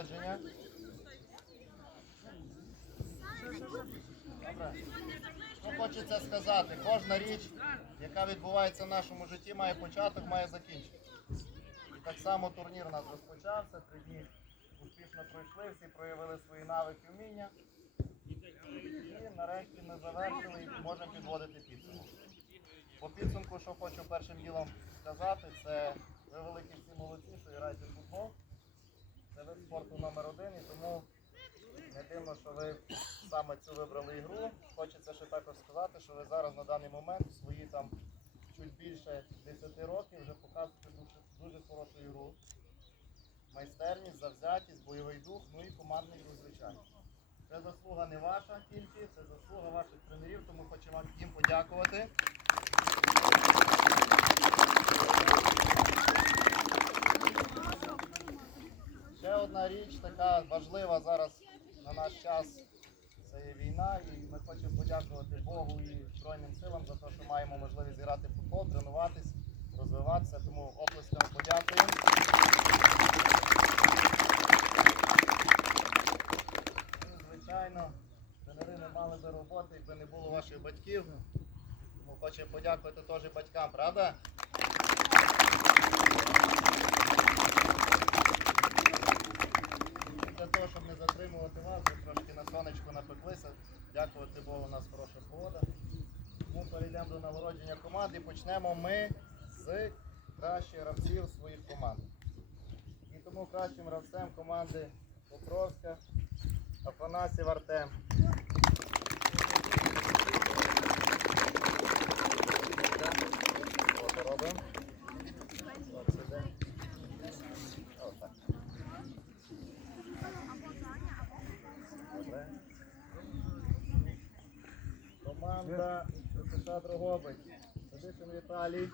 народження. Що хочеться сказати? Кожна річ, яка відбувається в нашому житті, має початок, має закінчення. І так само турнір у нас розпочався, три дні успішно пройшли, всі проявили свої навики, вміння. І нарешті ми завершили і можемо підводити підсумок. По підсумку, що хочу першим ділом сказати, це ви великі всі молодці, що граєте в футбол. Це номер один, і тому не дивно, що ви саме цю вибрали ігру. Хочеться ще також сказати, що ви зараз на даний момент свої там чуть більше 10 років вже показуєте дуже, дуже хорошу ігру. Майстерність, завзятість, бойовий дух, ну і командний дух, звичайно. Це заслуга не ваша тільки, це заслуга ваших тренерів, тому хочу вам їм подякувати. Ще одна річ така важлива зараз на наш час. Це є війна, і ми хочемо подякувати Богу і Збройним силам за те, що маємо можливість грати в футбол, тренуватись, розвиватися. Тому оплесками подякуємо. Ну, Звичайно, тренери не мали би роботи, якби не було ваших батьків. Тому хочемо подякувати теж батькам, правда? І Для того, щоб не затримувати вас, ви трошки на сонечку напеклися. Дякувати Богу, у нас хороша погода. Тому перейдемо до нагородження команд і Почнемо ми з кращих гравців своїх команд. І тому кращим гравцем команди Покровська Афанасів Артем. Команда СССР Дрогобич. Садишин Віталій.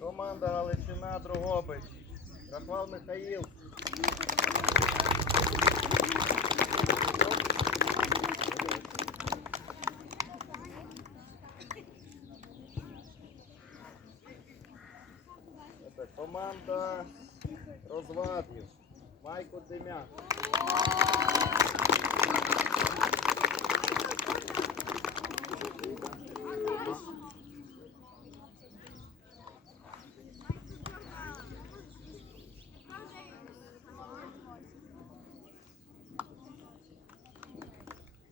Команда Галичина Дрогобич. Рахвал Михаїл. Це команда розвадів. Майко Дем'як.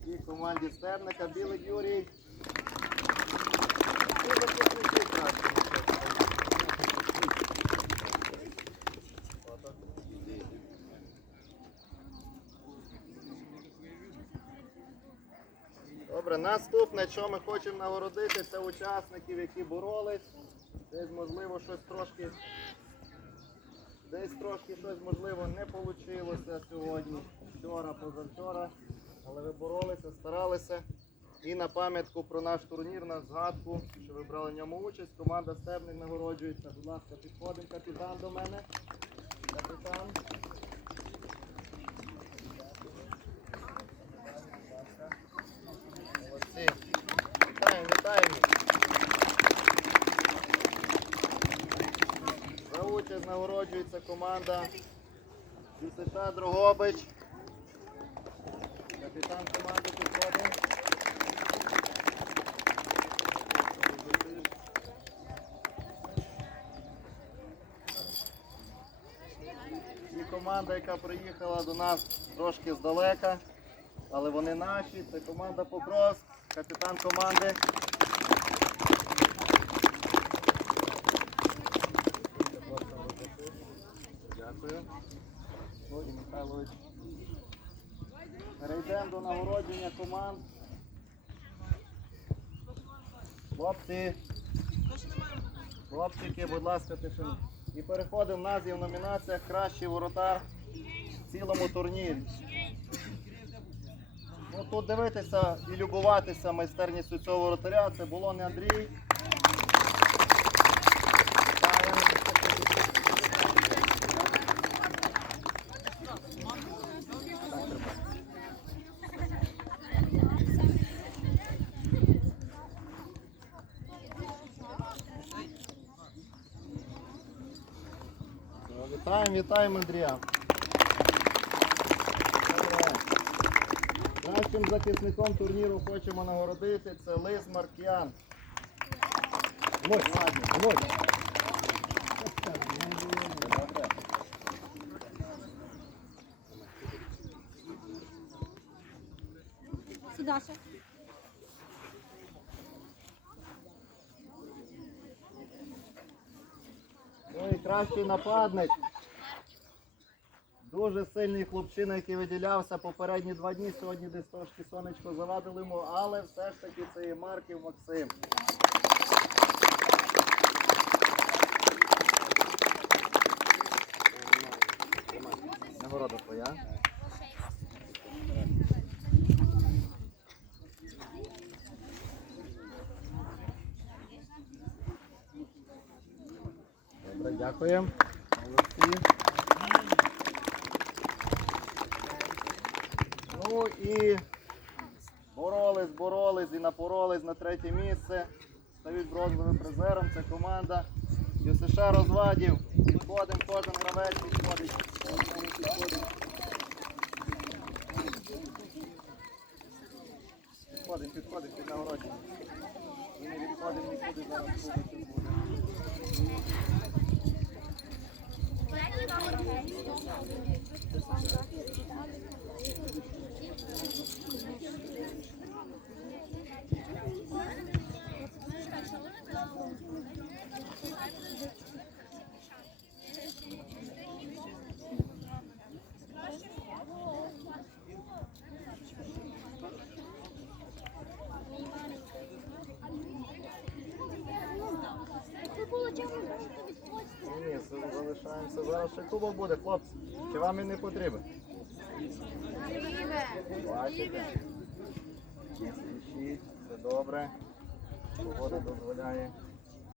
І команді Стерника Білик Юрій. І. Добре, наступне, що ми хочемо нагородити, це учасників, які боролись. Десь можливо щось трошки. Десь трошки щось можливо не вийшло сьогодні, вчора, позавчора. Але ви боролися, старалися. І на пам'ятку про наш турнір, на згадку, що ви брали в ньому участь. Команда Стебник нагороджується. Будь ласка, підходимо капітан до мене. Капітан. Молодці. Вітаємо. За участь нагороджується команда ДСШ Дрогобич. Капітан команди підходить. Команда, яка приїхала до нас трошки здалека, але вони наші. Це команда Покровськ, капітан команди. Дякую. Володій Михайлович. Перейдемо до команд. Хлопці. Хлопчики, будь ласка, тишина. І переходимо в нас в номінаціях Кращий воротар в цілому турнірі. Ну, тут дивитися і любуватися майстерністю цього воротаря. Це було не Андрій. Вітаємо, вітаємо, Андрія. Кращим захисником турніру хочемо нагородити. Це Лис Маркіян. Ось, ось. Добре. Сюда ще. Ну і кращий нападник. Дуже сильний хлопчина, який виділявся попередні два дні. Сьогодні десь трошки сонечко завадили йому, але все ж таки це є Марків Максим. Нагорода твоя. Добре, дякуємо. Молодці. Ну і боролись, боролись і напоролись на третє місце. Стають бронзовим призером. Це команда ЮСШ розвадів. Підходимо, кожен гравець. Підходить. Підходимо, підходимо під нагородження. І не відходимо нікуди зараз. буде, Thank you. Ні, залишаємося. Зараз ще кубок буде, хлопці. Чи вам він не потрібен? Бачите? Це добре. Погода дозволяє.